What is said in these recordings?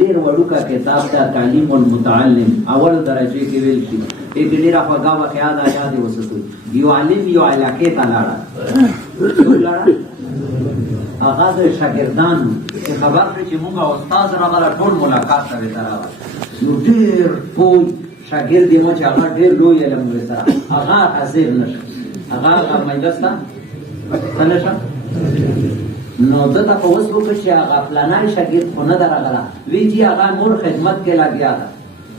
ډېر وړوکه کتاب ته تعلیم المتعلم اول درجې کې ویل شي دې ډېره خوږه واقعه ده یاد یې وساتئ. یو عالم یو علاقې ته لاړه هغه د شاګردانو خبر کړي چې موږ استاد راغله ټول ملاقات ته ورته راغله. نو ډېر پوه شاګرد یې مو چې هغه ډېر لوی علم ورسره هغه حاضر نشه هغه مجلس ته نه شه نو ده ته په اوس وکړه چې هغه فلانی شاګرد خو نه ده راغله وی چې هغه مور خدمت کې لګیا ده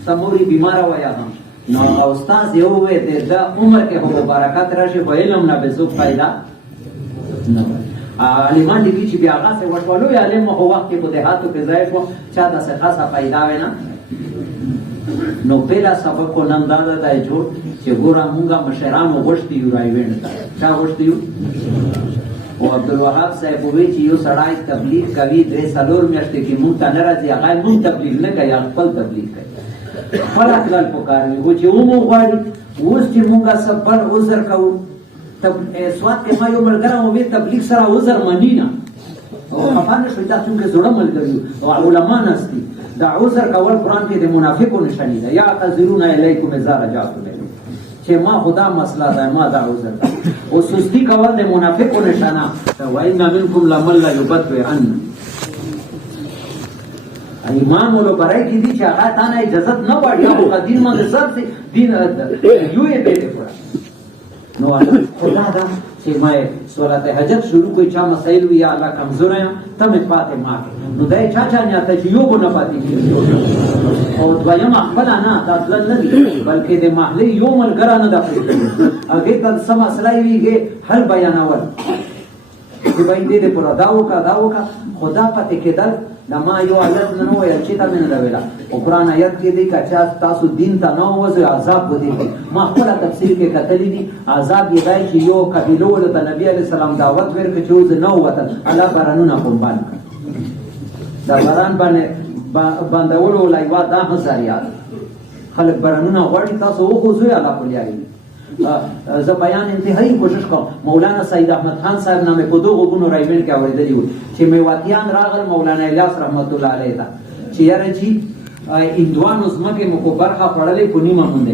څه مور یې بیماره وه یا هم نو هغه استاد یې وویل د ده عمر کې خو برکت راشي خو علم نه به څوک فایده نه وایي. عالمان دي چې بیا هغه څه وشوه لوی عالم خو وخت کې په دیهاتو کې ځای شو چا داسې خاصه پیدا وی نه. نو بلا سبق کو نن دا ده جوړ چې ګوره مونږه مشرانو غوښتي یو رایوینډ ته چا غوښتي یو او عبدالوهاب صاحب ووی چې یو سړی تبلیغ کوي 3-4 میاشتې کې مونږ ته نه راځي هغه مونږ تبلیغ نه کوي خپل تبلیغ کوي خپل اخلال پکار وي خو چې ومو غواړي اوس چې مونږه څه بل عذر کوو سواد کې ما یو ملګری ووی تبلیغ سره عذر مني نه او خفه نه شوي دا څومره زړه ملګري او علما ناست دي دا عذر کول قرآن کې د منافقو نشاني ده یعتذرون الیکم اذا رجعتم چې ما خدا مسله ده ما دا عذر ده او سستی کول د منافقو نشانه وان منکم لمن لا یبطئن ایمان ولو برای کی دي چې هغه تا نه اجازه نه غواړي او دین باندې سب سي دین یو یې به پورا نو خدا دا چې ما سورۃ حجر شروع کوي چا مسائل وی یا الله کمزور یم ته مې پاتې ما نو دای چا نه ته چې یو نه پاتې او دویم خپل نه دا ځل نه دي بلکې د محلي یو ملګری نه د هغه ته سم مسله ویږي حل بیانول چې باندې دې پر دا وکا خدا پاتې کېدل دا ما یو حالت نه وایي چې تا مې نه ویلا او قرآن آیت کې دی که تاسو دین ته نه وځي عذاب ودی ما خپل تفسیر کې کتلی دي عذاب یې دی چې یو قبیلو ته نبی علیہ السلام دعوت ورکړي چې وځ نه وته الله بارانونه قربان دا باران باندې ولو لایوا دا هزاریات خلک بارانونه غواړي تاسو وخوځوي الله کولیایي زه بیان انتهایی کوشش کوم. مولانا سید احمد خان صاحب نامه په دوه غونو رایوین کې اوریدلی و چې میواتیان راغل مولانا الیاس رحمت الله علیه ته چې یاره چې اندوانو زمکه مو کو برخه پړلې په نیمه مونږ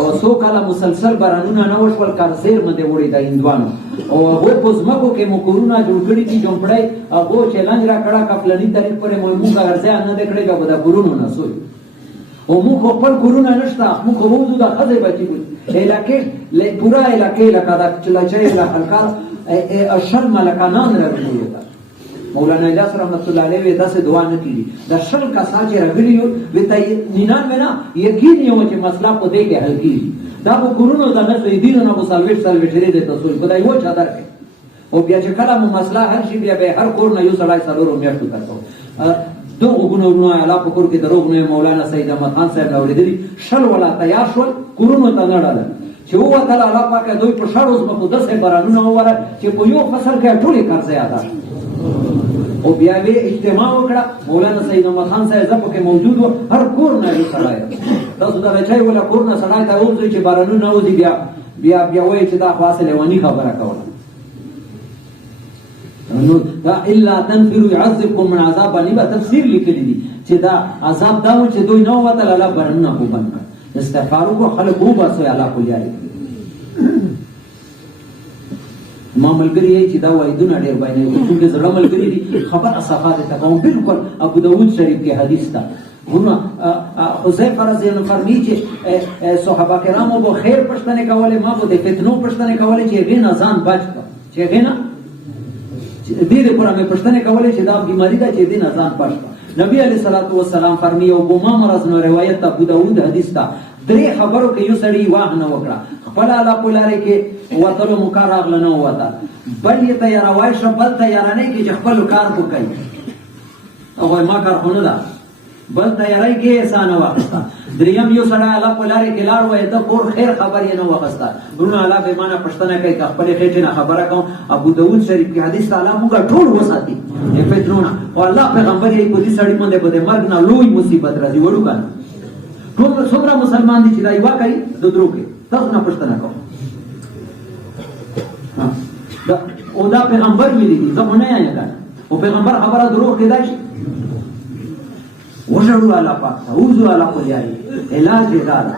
او سو کاله مسلسل بارانونه نه وشول کارزیر مده وړي د اندوانو او هغه په زمکو کې مو کورونا جوړ کړی چې جوړپړای هغه چیلنج را کړه کپلنی طریق پر مو کارځه نه دکړي به د کورونو نه سوی او مو خپل کورونا نشته مو کوو د خزه بچی علاقې پورا علاقې لکه دا چلچې له خلکا اشل ملکانان راغلي مولانا الیاس رحمت الله علیه داسې دعا نه کړي د شل کسا چې راغلي وي ته نینان منا یقین یو چې مسله په دې کې حل کیږي دا په کورونو د نسو دینونو نه مسالوي لري د تاسو خدای و چا درکې او بیا چې کله مو مسله هر شي بیا به هر کور نه یو سړی سره میاشتو تاسو دو غونو علا په کور کې دروغ نه مولانا سید احمد خان صاحب اوریدلی شل ولا تیار شول کورونو ته نه ډاله چې هو تعالی الله پاک دوی په شاروز په 10 بارانونه وره چې په یو فصل کې ټولې قرضې ادا او بیا وی اجتماع وکړه مولانا سید احمد خان صاحب زپو کې موجود و هر کور نه یو سړی تاسو دا چای ولا کور نه سړی ته وځي چې بارانونه نه وځي بیا وایي چې دا خاصه لونی خبره کوله نو دا الا تنفروا يعذبكم من عذاب اليم تفسیر لیکلی دي چې دا عذاب دا و چې دوی نو وته الله برنه کو بند استغفار کو خلق وو بس الله کو یاري ما ملګری چې دا وایدونه ډیر باندې چې زړه ملګری دي خبر صفات ته کوم بالکل ابو داود شریف کې حدیث تا هما حذیفه رضی الله عنه فرمایي چې صحابه کرامو به خیر پښتنه کوله ما به د فتنو پښتنه کوله چې غین ځان بچ چې غینا دې پر مې پښتنه کولې چې دا بیماری ده چې دین ځان پښته نبی علیہ الصلوۃ والسلام فرمایي او ګوما مرز نو روایت ابو داود حدیث تا درې خبرو کې یو سړی واه نه وکړه خپل الله په لارې کې وتلو مکرغ لنه وته بل یې تیاروي شپل تیارانه کې چې خپل کار وکړي او ما کار خونه ده بل تیاری کې احسان واخستا دریم یو سړی الله په لارې کې لاړ وای ته کور خیر خبر یې نه واخستا ورونه الله به معنا پښتنه کوي خپل خېټه نه خبره کوم ابو داود شریف کې حدیث تعالی موږ ټول وساتي فتنونه او الله پیغمبر یې په دې سړی باندې په مرګ نه لوی مصیبت راځي وړو کنه ټول څومره مسلمان دي چې دا یوا کوي د درو کې تاسو نه پښتنه کوم او دا پیغمبر ویلي دي زه نه یم کنه او پیغمبر خبره درو کې دی وژړو الله پاک ته وځو الله په یاري علاج یې دا ده.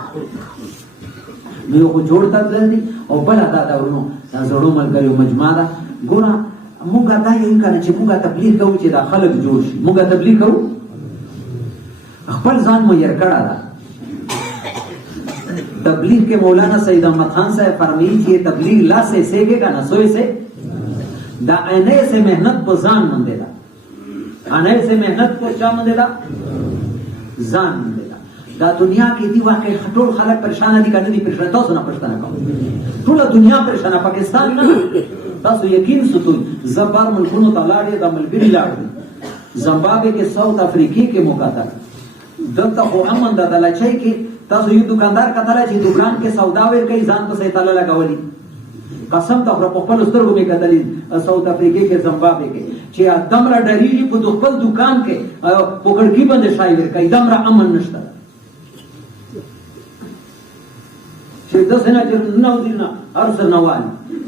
نو یو خو جوړ ته تلل دي او بله دا ده ورونو دا زړو ملګریو مجمع ده. ګوره موږ دا یو که نه چې موږ تبلیغ کوو چې دا خلک جوړ شي، موږ تبلیغ کوو، خپل ځان مو ير کړه ده. तबलीग के मौलाना सईद अहमद खान साहब फरमाई कि तबलीग ला से सेगेगा ना सोए से दा आने से मेहनत को जान मंदेदा, आने से मेहनत को क्या मंदेदा जान मंदेदा. दा दुनिया की दी वाकई खटोल खलक परेशान दी करने दी परेशान तो सुना पछताना का पूरा दुनिया परेशान पाकिस्तान ना तासो यकीन सुतु जबार मुल्कों तलाड़े दा मलबरी लाड़ी जिम्बाब्वे के साउथ अफ्रीकी के मुकाता दत्ता हो अमन दा दलाचाई के तासो यू दुकानदार कतला जी दुकान के सौदावे कई जान तो सही ताला लगावली कसम तो खपल स्तरगो में कतली साउथ अफ्रीकी के जिम्बाब्वे के चे दमरा डरीजी को दुखल दुकान के पकड़ की बंद शायद कई दमरा अमन नष्टा चे 10 ना जो 9 दिन ना अरसर नवाल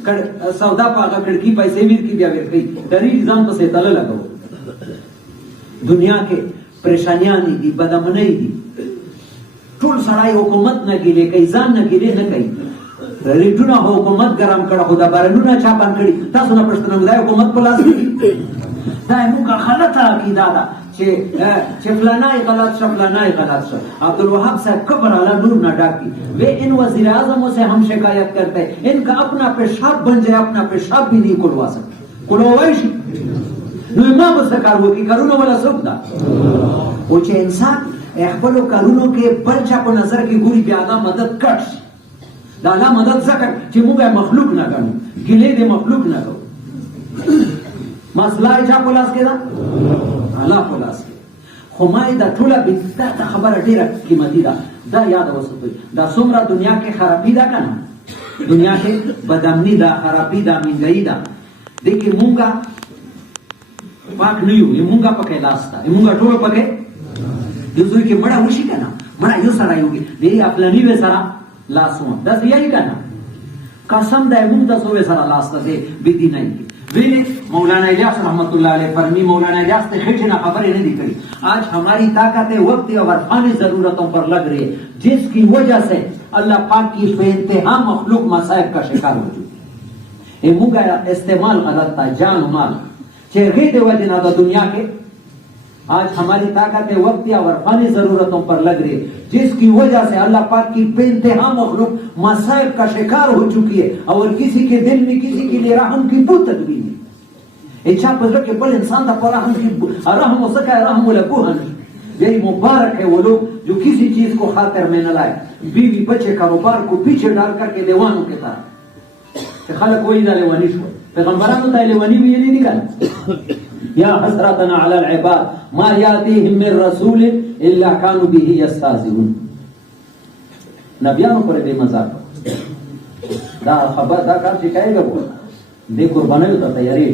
कर सौदा पागा खिड़की पैसे मिल की ब्याह कई डरीजी जान तो सही ताला लगाओ. दुनिया के परेशानियां नहीं दी बदमनी दी टूल सड़ाई हुकूमत न गिले कई जान न गिले न कई रिटुना हुकूमत गरम कड़ा खुदा बारनुना छापान कड़ी तासो न प्रश्न मुदाय हुकूमत पलास की दाय मुका गलत अकीदा दा चे फलाना गलत शफलाना गलत श अब्दुल वहाब साहब कब्र अला नूर न डाकी वे इन वजीर आजमों से हम शिकायत करते हैं इनका अपना पेशाब बन जाए अपना पेशाब भी नहीं खुलवा सकते खुलवाइश नो इमाम सरकार वो की करूनो वाला सुखदा वो चे इंसान एखबलो कानूनों के बलचा को नजर की गुरी ब्यादा मदद कट दाला मदद जकर कि मुगा मखलूक ना गनो गिले दे मखलूक ना गो मसला इचा पुलास के दा अल्लाह पुलास के खुमाई दा ठुला बिता ता खबर ढेर कीमती दा याद वसतु दा सुमरा दुनिया के खराबी दा kana दुनिया के बदमनी दा खराबी दा मिंगई दा देखिए मुंगा पाक नहीं ये मुंगा पके लास्ता ये मुंगा ठुला पके दूसरी के बड़ा खुशी का ना बड़ा यो सारा योगी दे आपला नीवे सारा लासो दस यही का ना कसम दाय मुंग दस होवे सारा लास्ता से विधि नहीं वे मौलाना इलियास रहमतुल्लाह अलैह फरमी मौलाना इलियास ने खिचना खबर नहीं दी करी आज हमारी ताकतें वक्त और अरफानी जरूरतों पर लग रही है जिसकी वजह से अल्लाह पाक की बेइंतहा मखलूक मसाइब का शिकार हो चुकी है. मुंगा इस्तेमाल गलत था जान माल चेहरे दे वजह ना दुनिया के आज हमारी ताकतें वक्त या वरफानी जरूरतों पर लग रही है जिसकी वजह से अल्लाह पाक की बेइंतहा मखलूक मसाइब का शिकार हो चुकी है और किसी के दिल में किसी के लिए रहम की बू तक भी नहीं. इच्छा पजर के बल इंसान का रहम की रहम हो सका रहम लबूहन यही मुबारक है वो लोग जो किसी चीज को खातिर में न लाए बीवी बच्चे कारोबार को पीछे डाल करके लेवानों के तरह खालक वही ना लेवानी शो पैगंबरान होता है लेवानी भी ये नहीं निकाल या हसरतना अला इबाद मा यातीहिम मिन रसूल इल्ला कानू बिही यस्ताज़िऊन. नबियानों पर बेमजाक दा खबर दा कार शिकायत वो दे कुर्बानी तो तैयारी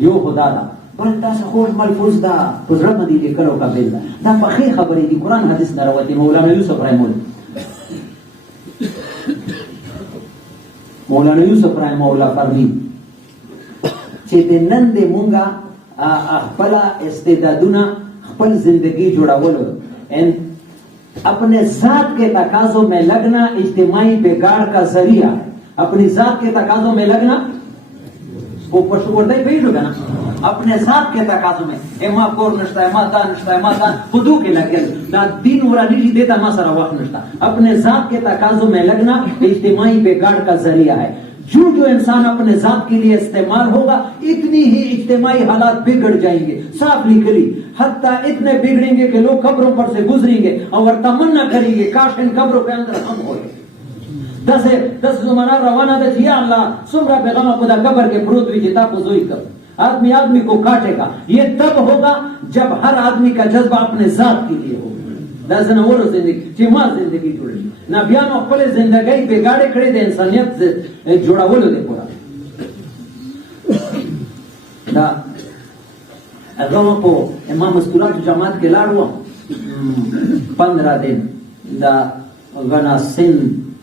यो खुदा दा बंदा से खोज मलफूज दा गुजरत नदी के करो का बेल दा पखी खबरें दी कुरान हदीस नरवती मौलाना यूसुफ रहमतुल्लाह फरमी چې نن د مونږه خپل استعدادونه خپل زندگی جوړولو ان अपने ذات के तकाजों में लगना इज्तिमाई बिगाड़ का जरिया है. अपनी जात के तकाजों में लगना वो पशु वर्दे पेड़ होगा ना अपने जात के तकाजों में एमा कोर नष्टा एमा दान खुदू के लगे ना दिन वरा निजी देता मा सारा वक्त नष्टा अपने जात के तकाजों में लगना इज्तिमाई बिगाड़ का जरिया है. जो इंसान अपने जात के लिए इस्तेमाल होगा इतनी ही इज्तिमाई हालात बिगड़ जाएंगे साफ निकली हत्ता इतने बिगड़ेंगे कि लोग कब्रों पर से गुजरेंगे और तमन्ना करेंगे काश इन कब्रों के अंदर हम हो. 10 जुमाना रवाना दे या अल्लाह सुमरा पैगाम खुदा कब्र के फरूद भी जिता पुजोई कर आदमी को काटेगा. ये तब होगा जब हर आदमी का जज्बा अपने जात के लिए होगा. दस न वो जिंदगी चिमा जिंदगी जुड़ी ना बयान खपल जिंदगी बिगाड़े खड़े दे इंसानियत से जुड़ा वो दे पूरा दा अगम को इमाम मुस्कुरात जमात के लाड़वा 15 दिन दा गना सिंध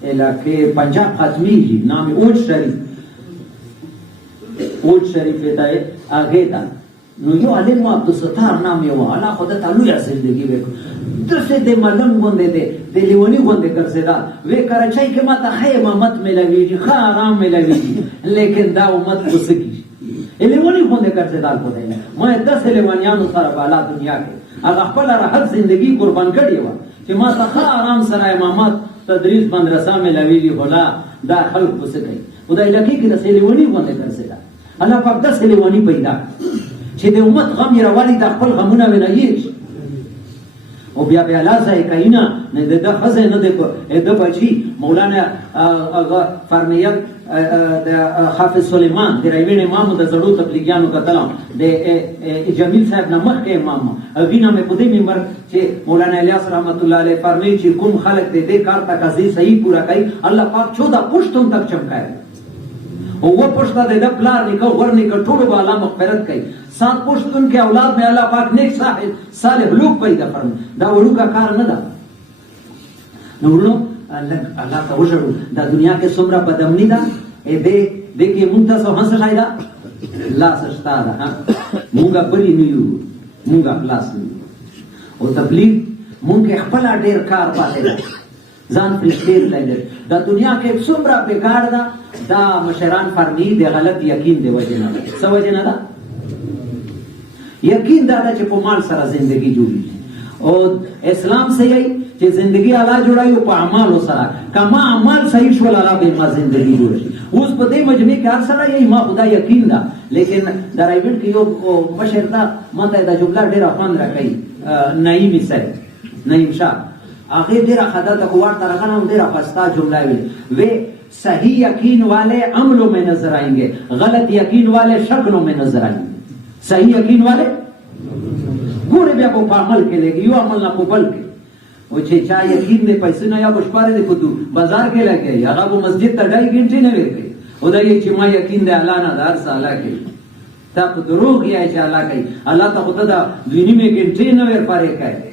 इलाके पंजाब खातमी जी नाम ओज शरीफ दाए आगे दा نو یو عالم عبدالستار نام یې و، الله خو ده ته لویه زندګي وکړو، داسې د ملنګ غوندې دی، د لیوني غوندې ګرځېدا، وی کراچۍ کې ما ته ښه امامت میلاویږي، ښه آرام میلاویږي، لیکن دا امت خو څه کېږي، لیوني غوندې ګرځېدل خو دی. ما یې داسې لیونیانو سره بالا دنیا کې هغه خپله راحت زندګي قربان کړې وه چې ما ته ښه آرام سره امامت تدریس مدرسه میلاویږي، خو لا دا خلک خو څه کوي. خو دا علاقې کې داسې لیوني غوندې ګرځېدا، الله پاک داسې لیوني پیدا چې د امت غم یې راوالي، دا خپل غمونه وینه هېر او بیا بیا لا ځای کوي نه د ده ښځه نه دی د بچي مولانا فرمیت د حافظ سلیمان د رایوین امام د زړو تبلیغیانو کتلم د جمیل صاحب نه مخکې امام وینم په دې منبر چې مولانا الیاس رحمت الله علیه فرمایي چې کوم خلک دې کار تقاضې صحیح پورا کوي الله پاک 14 پښتون تک چمکایي او وہ پشتا دے دا پلار نکا ور نکا ٹھوڑو با اللہ مغفرت کئی، سات پشتن کے اولاد میں اللہ پاک نیک صالح لوگ پیدا فرم، دا وڑو کا کار نہ دا نورو اللہ تا وشڑو دا دنیا کے سمرہ بدمنی دا اے دیکھئے منتا سو ہنس شایدہ لا سشتا دا مونگا بری نیو مونگا خلاص نیو او تبلیغ مونگ کے خپلا دیر کار پاتے دا ځان پرې ډېر لګي. دا دنیا کې څومره بیکار ده، دا مشران فرمي د غلط یقین دی وجه نه ده. څه وجه نه ده؟ یقین دا ده چې په مال سره زندگی جوړیږي او اسلام صحیح چې زندگی الله جوړایي په اعمالو سره، کما اعمال صحیح شول الله به ما زندگی جوړي. اوس په دې مجمع کې هر سره یې ما خدا یقین ده، لیکن دا رایوټ کې یو مشر دا ماته دا جمله ډېره خوند راکوي، نعیم صاحب، نعیم شاه آخر دیرا خدا تکوار ترغن ہم دیرا پستا جملہ وے صحیح یقین والے عملوں میں نظر آئیں گے، غلط یقین والے شکلوں میں نظر آئیں گے. صحیح یقین والے گورے بیا کو عمل کے لے گے، یو عمل نہ کو بل کے وہ چھے چاہ یقین دے پیسے نہ یا کچھ پارے دے خودو بازار کے لے گئے یا وہ مسجد تا 2.5 گھنٹے نہ وے گئے ادھر یہ چھے ما یقین دے اللہ نہ دار سا اللہ کے تا کو دروغ یا چھے اللہ کئی اللہ تا خود دا دینی میں گھنٹے نہ وے پارے کہے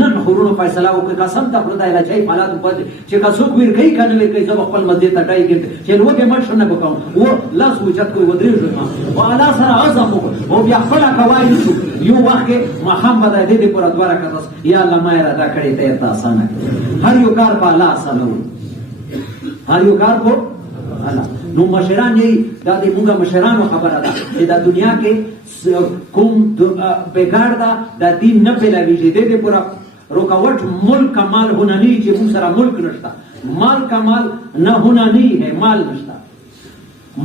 نن خورونو فیصله وکړه قسم ته خدای لا چای حالات په چې کا څوک ویر کوي کنه ویر کوي زه خپل مسجد ته ټای کې چې نو به مړ شنه وکم و لاس وجت کوي ودرېږه او الله سره اعظم او بیا خپل کوي یو وخت محمد دې دې پر دواره کتاس یا الله ما را دا کړی ته آسان هر یو کار په الله آسان هر یو کار په الله. نو مشران یې دا دې موږ مشرانو خبره ده چې دا دنیا کې کوم بیکار ده دا دین نه پیلاویږي دې پورا رکاوٹ ملک کا مال ہونا نہیں چې موږ سره ملک نشتا، مال کا مال نہ ہونا نہیں ہے، مال نشتا،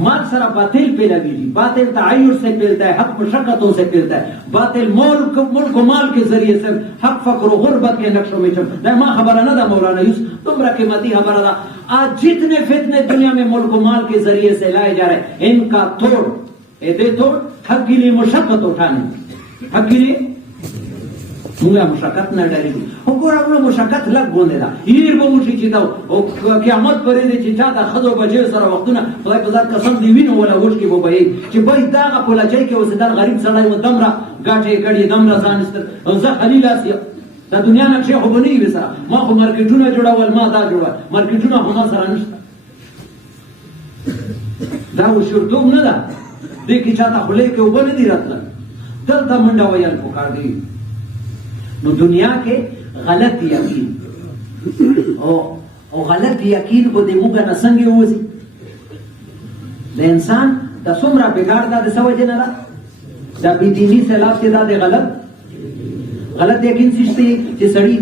مال سره باطل پیلاویږي، باطل تعیر سے پیلتا ہے، حق مشقتوں سے پیلتا ہے، باطل ملک و مال کے ذریعے سے حق فقر و غربت کے نقشوں میں چم دا ما خبرہ نہ دا مولانا یوسف تمرا قیمتی خبرہ دا. آج جتنے فتنے دنیا میں ملک و مال کے ذریعے سے لائے جا رہے ان کا توڑ توڑ حق کے لیے مشقت اٹھانے، حق کے لیے موږ مشقت نه ډارېږو. وګوره مشقت لږ غوندې ده، هیر به وشي چې دا قیامت پرې دی چې چا د ښځو بچیو سره وختونه خدای په ذات قسم دې وینو ولا اوښکې به بهیږي چې بای دغه پولاچۍ کې اوسېدل غریب سړی و دمره ګاټې کړي دمره ځان ایستل او زه خلیل اسیا د دنیا نقشې خو به نه وي سره ما خو مارکېټونه جوړول ما دا جوړول مارکېټونه خو ما سره نشته. دا وشرتوب نه ده، دې کې چاته خولې کې اوبه نه دي راتلل، دلته منډه ویل پکار دی. نو دنیا کے غلط یقین او غلط یقین کو دے موږ نه څنګه وځي د انسان د څومره بګار دا د سوجه نه دا بيدینی سلاب سے دا د غلط یقین چې سړی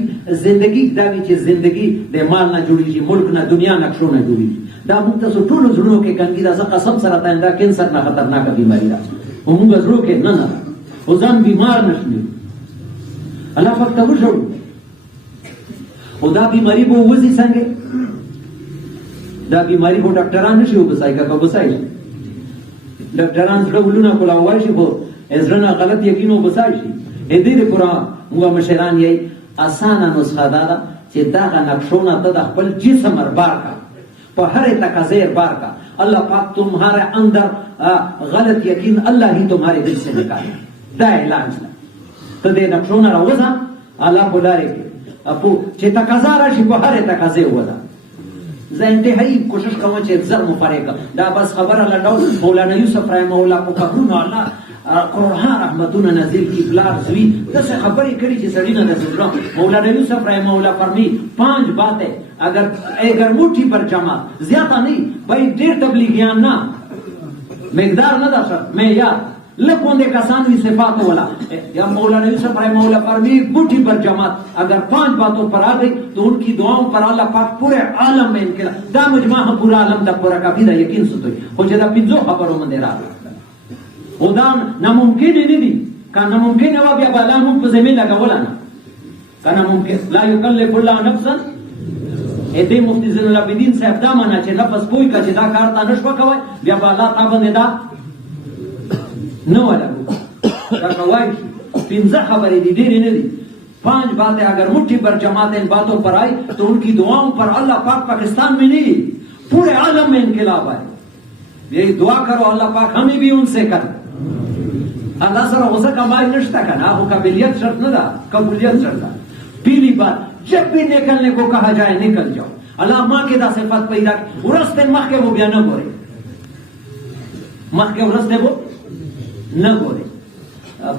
زندگی دا وی چې زندگی د مال نه جوړیږي، ملک نه، دنیا نقشو نه جوړیږي. دا موږ ته ټول زړونو کې ګنګي دا قسم سره تا دا کینسر نه خطرناک بیماری ده او موږ زړو کې نه او ځان بیمار نشو الله پاک ته وژړو او دا بیماری به وځي څنګه؟ دا بیماری به ډاکټران نشي وبسای کا وبسای ډاکټران زړه ولونه کولاوای شي خو زړه نه غلط یقین وبسای شي. دې دې پورا موږ مشران یې آسانه نسخه ده چې دا نقشونه ته د خپل جسم بار کا په هر تقاضے بار کا اللہ پاک تمہارے اندر غلط یقین اللہ ہی تمہارے دل سے نکالے. دا اعلان ہے ته دې نقشونه راوځه الله بولاره کې اپو چې تقاضا راشي په هر تقاضې ودا زه انتهایی کوشش کوم چې زر مفارقه دا بس خبره لډاو مولانا یوسف رحمه الله په قبرونو الله قرآن رحمتونه نازل کی پلار زوی دسه خبرې کړي چې سړی نه دسه مولانا یوسف رحمه الله فرمی 5 باتیں اگر مٹھی پر جمع زیادہ نہیں بھائی 1.5 تبلیغیان نہ مقدار نہ دا معیار لکوندے کسان بھی صفات والا یا مولانا یوسف رحمہ اللہ فرمی مٹھی پر جماعت اگر 5 باتوں پر آ گئی تو ان کی دعاؤں پر اللہ پاک پورے عالم میں انقلاب دا مجمع پورا عالم دا پورا کافی دا یقین ستوئی ہو جدا پنځو خبروں من دیرا او دا ناممکن نه دي که ناممکن هوا بیا بالا مونږ په زمین لګولا نه که ناممکن لا یکلف الله نفسا دې مفتی زین العابدین صاحب دا معنا چې لفظ پوي کا چې دا کار تا نشو کوي بیا بالا تا باندې دا نو ولا دا کوي 15 خبریں دی ډېرې نه دي 5 باتیں اگر مٹھی پر جماعت ان باتوں پر آئی تو ان کی دعاؤں پر اللہ پاک پاکستان میں نہیں پورے عالم میں انقلاب آئے یہی دعا کرو اللہ پاک ہمیں بھی ان سے کر اللہ سر غصہ کمائی نشتا کرنا وہ قابلیت شرط نہ دا قبولیت شرط دا پہلی بات جب بھی نکلنے کو کہا جائے نکل جاؤ اللہ ماں کے دا صفات پیدا ورستے مخ کے وہ بیا نہ گورے مخ کے ورستے وہ نہ گورے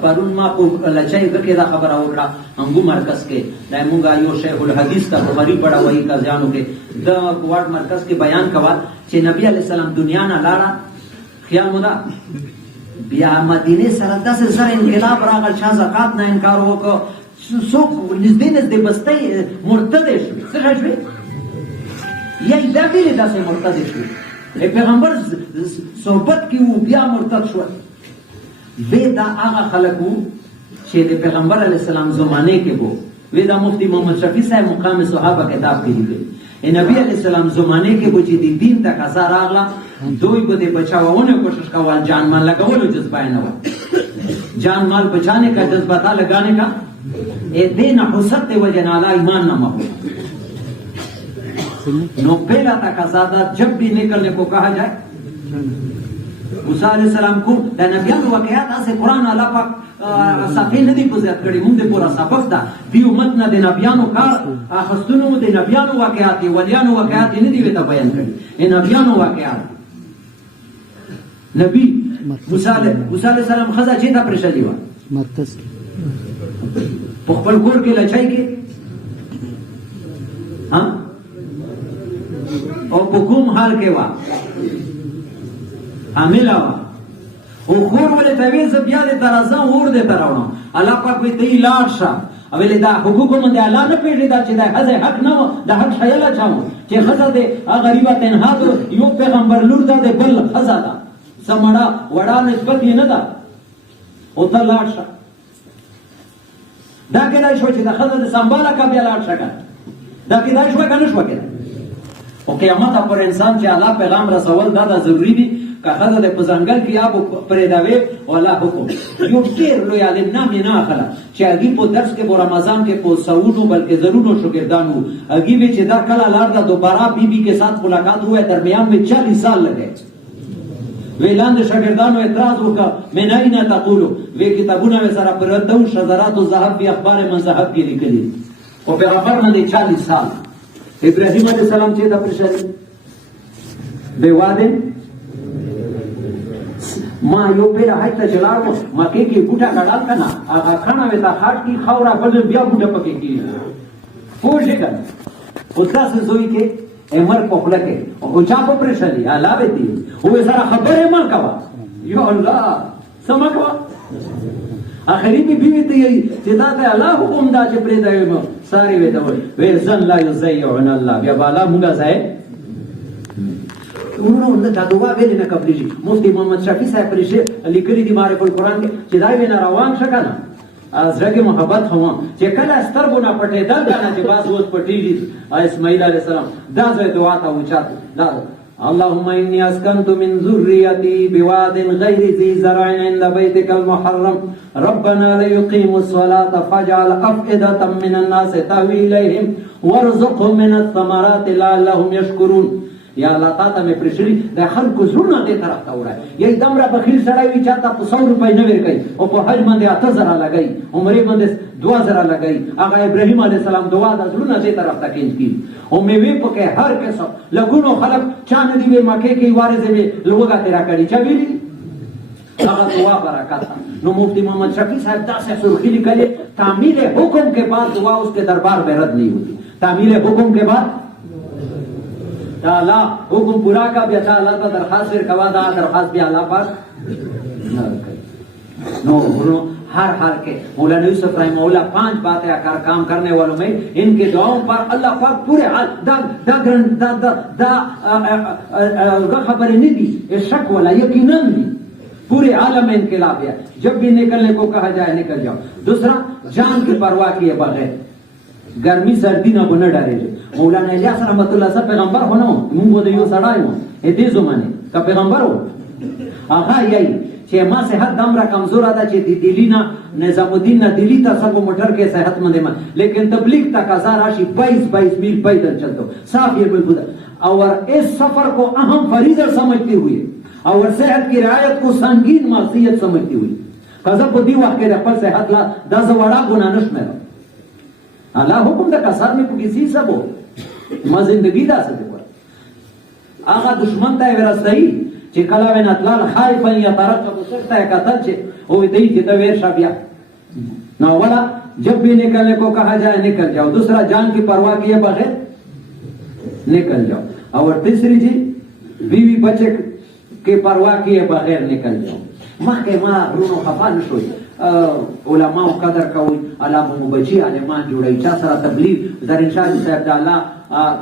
پرون ما په لچای کې دا خبره وکړه انګو مرکز کې د موږ یو شیخ الحدیث ته خبري پڑھوي کا ځانو کې د کوارټ مرکز کې بیان کوا چې نبی علی السلام دنیا نه لاړه خیال مو دا بیا مدینه سره داسې زر انقلاب راغل چې زکات نه انکار وکړ څوک نږدې نږدې بستۍ مرتد شو څه شوی یا دا ویل داسې مرتد شو پیغمبر صحبت کې وو بیا مرتد شو وی دا آغا خلقو چې د پیغمبر علیہ السلام زمانے کې وو وی دا مفتی محمد شفیع صاحب مقام صحابه کتاب کې لیکي نبی علیہ السلام زمانے کې وو چې د دین تقاضا راغله دوی به د بچاوونه کوشش کول جان مال لګولو جذبه نه و جان مال بچانے کا جذبہ تھا لگانے کا اے دین حسد وجہ نالا ایمان نہ مہو نو پہلا تقاضا تھا جب بھی نکلنے کو کہا جائے موسی علیہ السلام کو د نبیانو واقعات اسه قران الله پاک صفحه ندی گزارت کړي موږ د پورا سبق دا دی امت نه د نبیانو کار اخستونو د نبیانو واقعات ولیانو واقعات ندی وته بیان کړي د نبیانو واقعات نبی موسی علیہ السلام خزا چې دا پرشدي و مرکز په خپل کور کې لچای کې ها او په کوم حال کې وا عامل او خور ولې تویز بیا د ترازه ور دې تراونو الله پاک وی ته لاړ شه اویل دا حقوق مند الله نه پیژې دا چې دا هزه حق نه د حق خیال چاو چې خزه دې غریبه تنها یو پیغمبر لور دا د بل خزه دا سمړه وړا نسبت نه دا او ته لاړ شه دا کله شو چې دا خزه د سنباله کا بیا لاړ شه دا کله شو کنه شو کنه او قیامت پر انسان چې الله پیغام رسول دا ضروری دي که خزه د پزنګل کې ابو پرېداوي ولا حکم یو ډېر لوی عالم نام نه اخلا چې هغه په درس کې په رمضان کې په سعودو بلکې ضرورو شاګردانو هغه به چې دا کله لار دا دوباره بیبي के साथ मुलाकात हुआ درمیان में 40 سال لګے ویلاند شاګردانو اعتراض وکړ مناینا تقولو وی کتابونه سره پرته شذرات الذهب بی اخبار مذهب کې لیکلي او پیغمبر نه 40 سال ابراهیم علیه السلام چې دا پرشاد به واده ما یو پیر حتی چلاو مکه کې بوټا کړل کنه هغه کنه وتا هاټ کی خورا بل بیا بوټا پکې کی پوښی کنه او تاسو زوی کې امر په خپل کې او چا په پرشالي علاوه دي او سره خبره ما کوا یو الله سم کوا اخري به بي ته چې دا ته الله حکم دا چې پرې دایو ساري وې دا وې زن لا یزيعن الله بیا بالا موږ ځای ورونه دا دوا ویل نه قبلېږي مفتی محمد شفیع صاحب پرې لیکلي دي معرفت القرآن کې چې دا وینا روان شکنه ازرګي محبت هم چې کله سترګو نه پټېدل کنه چې باز اوس پټېږي اسماعیل علیه السلام دا ځای دعا ته وچات دا اللهم اني اسكنت من ذريتي بواد غير ذي زرع عند بيتك المحرم ربنا ليقيموا الصلاة فاجعل أفئدة من الناس تهوي إليهم وارزقهم من الثمرات لعلهم يشكرون یا الله تا ته مې پرېښلي د خلکو زړونه دې طرف ته وړی یا دومره بخیل سړی وي چاته په 100 روپۍ نه ورکوي او په حج باندې 8000 لګوي عمرې باندې 2000 لګوي هغه ابراهیم علیه السلام دعا د زړونه دې طرف ته کینځ کېږي او میوې پکې هر قسم لګونو خلک چا نه دي وی مکې کې وارزې وي لوږه ترې راکړي چا ویلي هغه دعا برکت نو مفتی محمد شفیع صاحب داسې سرخی لیکلې تعمیل حکم کے بعد دعا اس کے دربار میں رد نہیں ہوتی تعمیل حکم کے بعد تعالی حکم پورا کا بیا تعالی کا درخواست پھر کوا دا درخواست بھی اللہ پاک نہ کرے نو ہر حال کے مولانا یوسف رحمہ اللہ 5 باتیں کام کرنے والوں میں ان کے دعاؤں پر اللہ پاک پورے حال دا خبریں نہیں دی شک والا یقیناً دی پورے عالم میں انقلاب ہے جب بھی نکلنے کو کہا جائے نکل جاؤ دوسرا جان کی پرواہ کیے بغیر گرمی سردی نہ بنا ڈالے مولانا الیاس رحمت اللہ صاحب پیغمبر ہونا منہ کو دیو سڑائے ہوں اے دې زمانه کا پیغمبر ہو هغه یی چې ما صحت دمرا کمزور ادا چې دی دلی نه نظام الدین نه دلی ته سب موټر کې صحت مند ما لیکن تبلیغ تک ہزار راشی 22 میل پیدل چلتا صاف یہ بالکل اور اس سفر کو اہم فریضہ سمجھتے ہوئے اور صحت کی رعایت کو سنگین معصیت سمجھتی ہوئی قضا په دی وخت کې خپل صحت لا د زوړه ګنا نشمه الله حکم د کسر میں کو کسی سبو ما زندگی دا سده پر آغا دشمن تا ورستایی چې کلا وین اطلال خائفا یترقب سکتا ہے قتل چې ہوئی دی چې تویر شابیا نو والا جب بھی نکلنے کو کہا جائے نکل جاؤ دوسرا جان کی پرواہ کیے بغیر نکل جاؤ اور تیسری جی بیوی بچے کی پرواہ کیے بغیر نکل جاؤ مخ کے ماں رونو خفا نشوئی علماء قدر کوي علامه مبجی عالمان جوړي چا سره تبلیغ زرین شاه صاحب د الله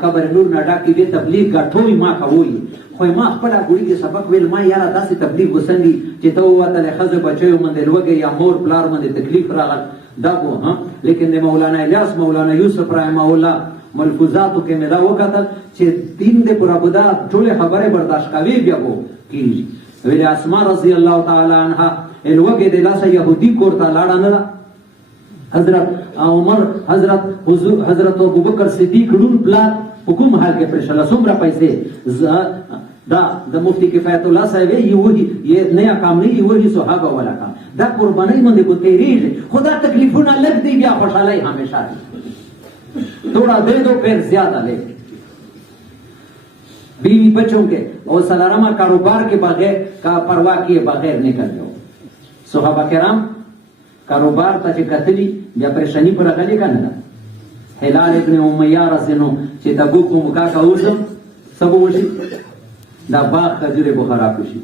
قبر نور نه ډاکې دې تبلیغ غټوي ما کوي خو ما خپل غوړي کې سبق ویل ما یاره داسې تبلیغ وسندي چې ته وته له خزه بچو مندل وګي یا مور پلار باندې تکلیف راغل دا کو ها لیکن د مولانا الیاس مولانا یوسف رحمه الله ملفوظاتو کې مې دا وکتل چې دین دې پورا بودا ټول خبره برداشت کوي بیا وو کیږي ویل اسماء رضی الله تعالی عنها الوګه د لاسه يهودي کورته لاړه نه حضرت عمر حضرت ابوبکر صدیق لون پلان حکم حال کې پرشله سمره پیسې دا د مفتی کفایت الله صاحب یې وਹੀ یہ نیا کام نہیں وਹੀ صحابه والا کام دا قربانی باندې کو تیریږي خدا تکلیفونه لګ دی بیا خوشالۍ ہمیشہ تھوڑا دے دو پھر زیادہ لے بیوی بچوں کے اور سلارما کاروبار کے بغیر کا پرواہ کیے بغیر نکل جاؤ صحابہ کرام کاروبار ته چې کتلی بیا پریشانی پر غلي کنه هلال ابن امیہ رضی الله عنه چې تبوک مکا کاوزم سبو وشي دا باغ خجر بخارا کوشي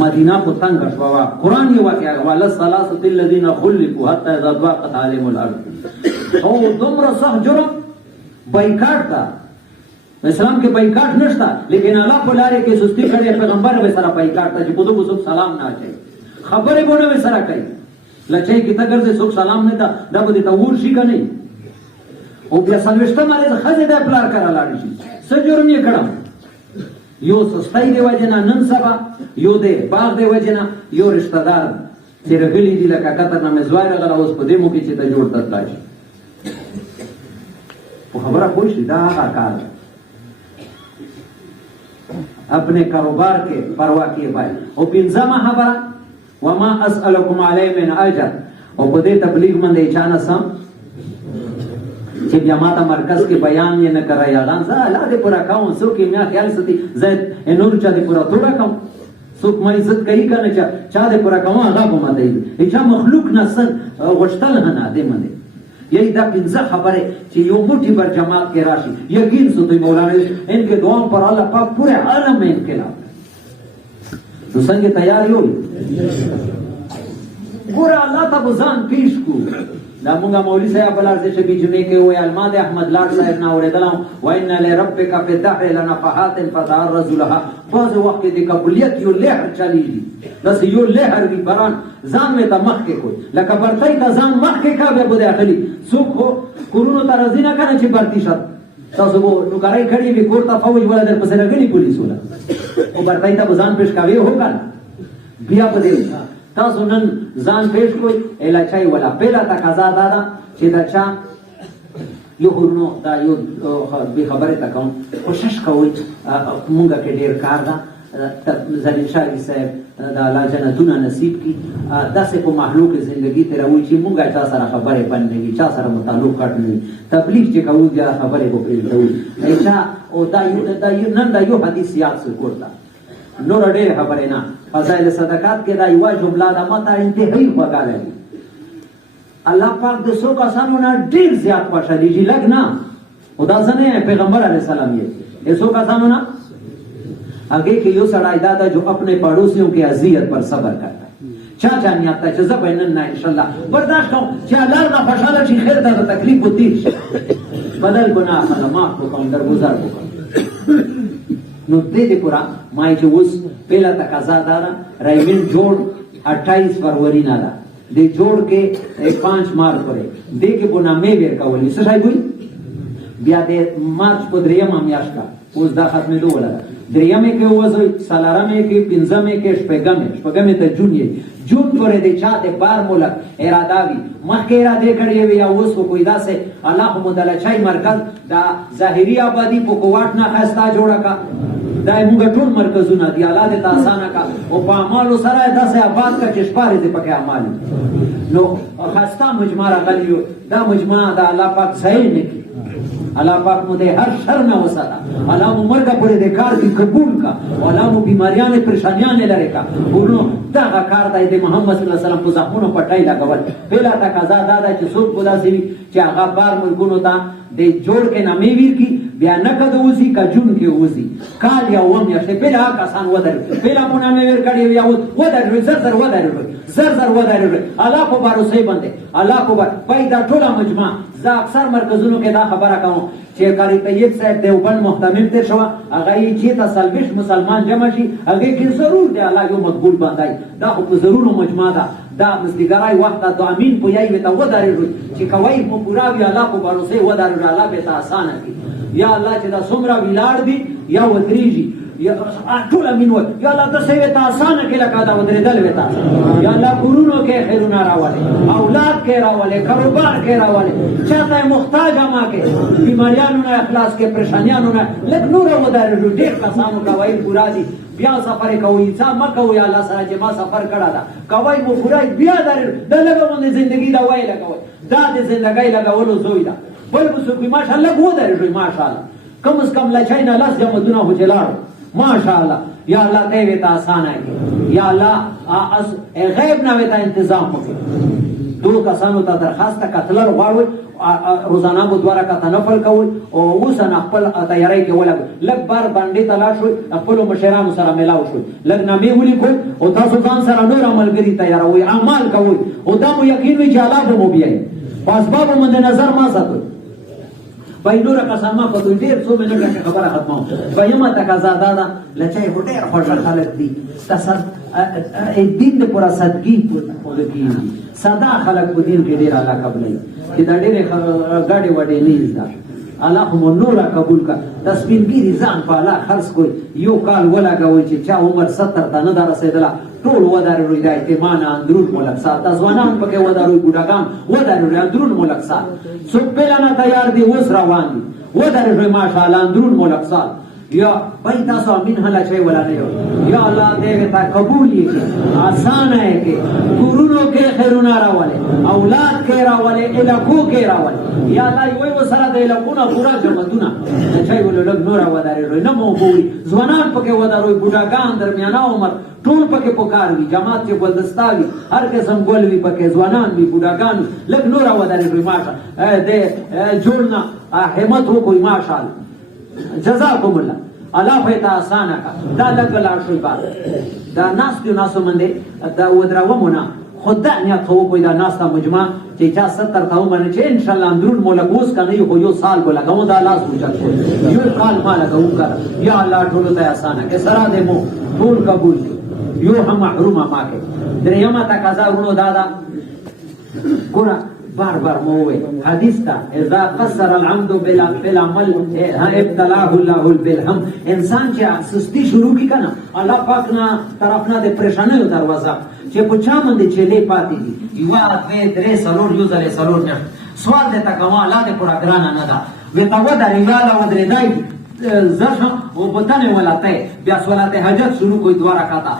مدینہ کو تنگ شوا قرآن یہ واقعہ والا ثلاثه الذين خلفوا حتى اذا ضاقت عليهم الارض او دمر صح جرم بایکاټ تا اسلام کې بایکاټ نشتا لیکن الله په لارې کې سستی کړي پیغمبر به سره بایکاټ ته چې په دوه سلام نه اچي خبرې بونه به سره کوي لچای کی تګر دې څوک سلام نه دا به ته ور شي کني او بیا سلوشته مالې خزه د پلار کرا لاړ شي سجور نه کړم یو سستای دی وجنا نن سبا یو دې باغ دی وجنا یو رشتہ دار چې رغلی دی لکه کتر نه مزوار غلا اوس په دې مو کې چې ته جوړ تطلای په خبره پوه شي دا هغه کار اپنے کاروبار کے پرواہ کیے بھائی او پنځمه خبره وما اسألكم علیه من اجر او په دې تبلیغ باندې چانه سم چې بیا ماته مرکز کې بیان یې نه کرای اعلان زه الله دې پورا کوم سو کې میا خیال ستي زید نور چا دې پورا توڑا کوم سو ما عزت کوي کنه چا دې پورا کوم هغه کوم دی چې مخلوق نسل غشتل نه دې منه یہی دا پنځه خبره چې یو موټی بر جماعت کې راشي یقین سو ته مولانا ان کے دعاؤں پر اللہ پاک پورے عالم میں انقلاب تو څنګه تیار یو ګور الله ته بزان پیش کو دا مونږه مولوی صاحب بلار چې بیجمه کې وای الماد احمد لار صاحب نا اوریدل و ان لربک فی الدهر لنفحات فتعرض لها بعض وخت د قبولیت یو لهر چلیږي داس یو لهر وی بران ځان می ته مخ کې کوي لکه برتای ته ځان مخ کې کا به بده اخلي څوک کورونو ته راځي نه کنه چې برتی شت تاسو وو نو کارای کړی وی کور ته فوج ولا در پسې راغلی پولیس ولا او برتای ته ځان پیش کاوی هو کړه بیا بده تاسو نن ځان پیش کوئی الا چای ولا پیلا تقاضا دادا چې دا چا یو ورونو دا یو به خبره تکوم کوشش کوئ مونږه کې ډیر کار ده زرین شاهي صاحب دا الله جنتونه نصیب کی داسې په مخلوق زندگی تیروي چې مونږه چا سره خبرې بند نه وي چا سره متعلق کټ نه وي تبلیغ چې کوو بیا خبرې به پرېږدو ایچا او نن دا یو حدیث یاد سو کوړه نور ډېرې خبرې نه فضایل صدقات کې دا یوه جمله ده ما ته انتهایي خوږه لګي الله پاک د څو کسانو نه ډېر زیات خوشحالېږي لږ نه خو دا څه نه پیغمبر علیه السلام یې څو کسانو نه आगे के यो सड़ाई दादा जो अपने पड़ोसियों की अजियत पर सब्र करता है चाचा नहीं आता जजा बहनन ना इंशाल्लाह बर्दाश्त करो चाहे ना फशाला ची खैर था तो तकलीफ होती बदल गुनाह खला माफ को कम दरगुजार को कम नो दे पूरा माई जो उस पहला तकाजा दारा राइमिन जोड़ 28 फरवरी नाला दे जोड़ के 5 मार्च पर दे के बुना में वेर का वली सही हुई बिया दे मार्च को द्रियम म्याश का उस दा खत्म दो वाला درېمه کې وځي سالارمه کې پنځمه کې شپږمه ته جون پرې د چا د بار ملک اراده وي مخکې اراده کړې وي او اوس کوی داسې الله متعالی چای مرکز دا ظاهري آبادی په کوټ نه خستا جوړه کا دا موږ ټول مرکزونه دی الله دې آسانه کا او په اعمالو سره داسې آباد کا چې شپاره دې پکې اعمال نو خستا مجمع راغلیو دا مجمع دا الله پاک صحیح نه الله پاک مو دې هر شر نه وساته الله مو مرګ پرې دې کار دې قبول کا الله مو بیماریاں پریشانیاں لري کا ورنو دا کار د محمد صلی الله علیه وسلم په ځخونو پټای لګول بلا تقاضا دا چې څوک بولا سي چې هغه بار ملکونو ته د جوړ کې نامې ویر کی بیا نه کده وسی کا جون کې وسی کال یا وم یا څه بلا کسان ودر بلا مونږ نه ویر کړی یا ودر زر ودر الله په باروسې باندې الله په پیدا ټوله مجمع زه اکثر مرکزونو کې دا خبره کوم چې قاری طیب صاحب دیوبند محتمم تیر شو هغه یې چې تسلبش مسلمان جمع شي هغه کې ضرور دی الله یو مقبول باندې دا خو ضرور مجمع ده دا مزدګرای وخت د امین په یای وته ودارې چې کوي په پورا وی الله په باروسې ودارې الله به آسانه کی یا الله چې دا څومره ویلاړ دي یا ودریږي یا ټول امین وای یا الله تاسو ته آسانه کې لکه دا ودرېدل وتا یا الله کورونو کې خیرونه راولي اولاد کې راولي کاروبار کې راولي چاته محتاج ما کې بیماریانو نه اخلاص کې پریشانیانو نه لکه نور ودارې ډېر کسانو کوي پورا دي بیا سفر کوي ځا ما کوي الله سره چې ما سفر کړه دا کوي مو پورا بیا د لګونه ژوندۍ دا وای لګوي دا د ژوندۍ لګولو زوی دا بل څه په ماشاءالله وو درې ماشاءالله کم از کم لچای نه لاس جمعونه هو چلاړو ماشاءالله یا الله دې وتا آسانه کی یا الله غیب نه وتا تنظیم وکړي دو کسانو ته درخواست کتلر غواړي روزانه مو دواره کا تنفل کوي او اوس نه خپل تیاری کې ولګ لګ بار باندې تلاش شو خپل مشرانو سره ملاو شو لګ نامې ولیکو او تاسو ځان سره نور عملګری تیاروي اعمال کوي او دا مو یقین وي چې الله به مو بیاي پاسباب مند نظر ما ساتو پای نور کسان ما په ډیر څو منټه خبره ختمه پایمه تقاضا دا لچای هټه خوشال خلک دي تاسو دین د پورا صدقې په لګي ساده خلک په دین کې ډیر الله قبلې چې دا ډېر غاډي وډې نه زده الله مو نور قبول کا تسبیحګي ځان په الله خرڅ کوي یو کال ولاګوي چې چا عمر 70 ته نه درسېدله ټول ودارې د ایتمانه اندرون ملک سات ځوانان پکې ودارې ګډاګان ودارې اندرون ملک سات څوک پلانه تیار دي اوس روان دي ودارې ماشاءالله اندرون ملک سات یا بھائی تاسو امین حلا چای ولا نه یا الله دې تا قبول یې آسان ہے کہ کورونو کې خیرونه راولې اولاد کې راولې الکو کې راولې یا الله یو سره د الکونه پورا جمعونه چای ولې نور ودارې نه مو بوي ځوانان پکې ودارې بوډاګان درمیانه عمر ټول پکې پکار وي جماعت چې ګلدستاوي هر قسم ګل وي پکې ځوانان وي بوډاګان لګ نور ودارې ماشا دې جوړنا همت وکوي ماشاءالله جزاکم الله الله په آسانه کا دا لګلا شوي بعد دا ناس دی ناسو منده دا ودراومونه خدا نه ته کوئی دا ناس ته مجمع چې چا 70 ته عمر چې ان شاء الله اندرون مولکوس کنه یو سال بولا کوم دا الله سوچا یو کال مال کوم کر یا الله ټول ته آسانه کې سره دې مو ټول قبول یو هم محروم ما کې درېما تقاضا ورونو دادا ګور بار بار مووي حدیث تا اذا قصر العمد بالعمل ابتلاه الله بالهم انسان چې سستی شروع کی کنه الله پاک نه طرف نه د پریشانیو دروازه چې په چا باندې چلے پاتې دي یو 2 3 سلور یو ځله سلور نه سوال دیتا کما لا دې کړه ګرانه نه ده وته ودرېږه ودرېدای زه شم او په تنې ولاته بیا صلات حاجت شروع کوي دوه رکعاته